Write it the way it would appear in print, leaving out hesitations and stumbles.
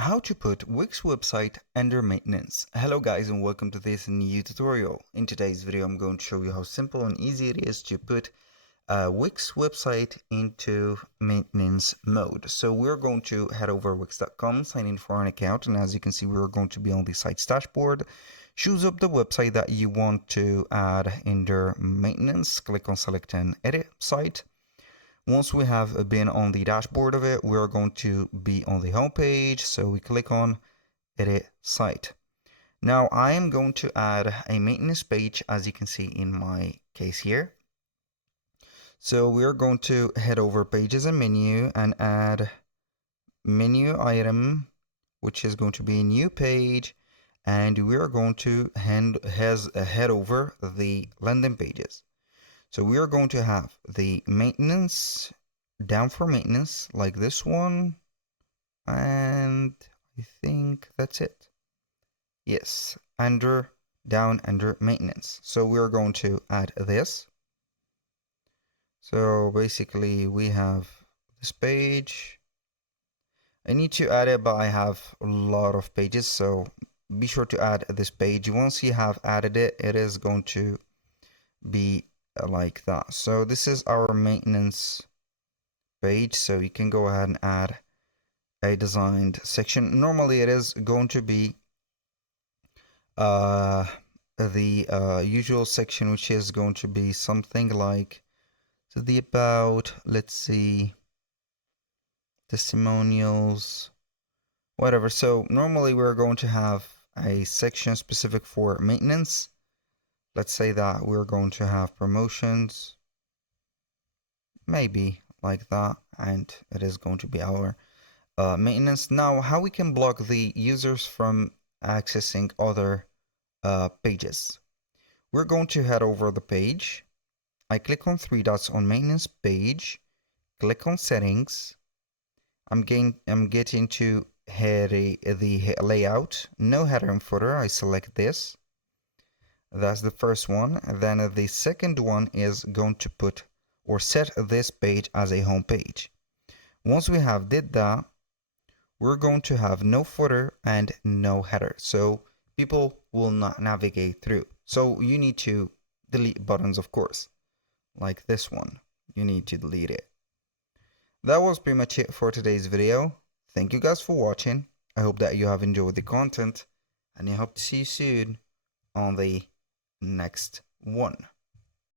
How to put Wix website under maintenance. Hello guys and welcome to this new tutorial. In today's video I'm going to show you how simple and easy it is to put a Wix website into maintenance mode. So we're going to head over wix.com, sign in for an account, and as you can see we're going to be on the site's dashboard. Choose up the website that you want to add under maintenance, click on select and edit site. Once we have been on the dashboard of it, we're going to be on the home page. So we click on edit site. Now I am going to add a maintenance page, as you can see in my case here. So we're going to head over pages and menu and add menu item, which is going to be a new page. And we're going to head over the landing pages. So we are going to have the maintenance down for maintenance like this one, and I think that's it. Yes, down under maintenance. So we are going to add this. So basically we have this page. I need to add it, but I have a lot of pages, so be sure to add this page. Once you have added it, it is going to be like that. So this is our maintenance page, so you can go ahead and add a designed section. Normally it is going to be the usual section, which is going to be something like the about, let's see, testimonials, whatever. So normally we're going to have a section specific for maintenance. Let's say that we're going to have promotions, maybe like that, and it is going to be our maintenance. Now, how we can block the users from accessing other pages. We're going to head over the page. I click on three dots on maintenance page, click on settings. I'm getting to the layout, no header and footer. I select this. That's the first one. Then the second one is going to put or set this page as a home page. Once we have did that, we're going to have no footer and no header. So people will not navigate through. So you need to delete buttons, of course, like this one. You need to delete it. That was pretty much it for today's video. Thank you guys for watching. I hope that you have enjoyed the content, and I hope to see you soon on the next one.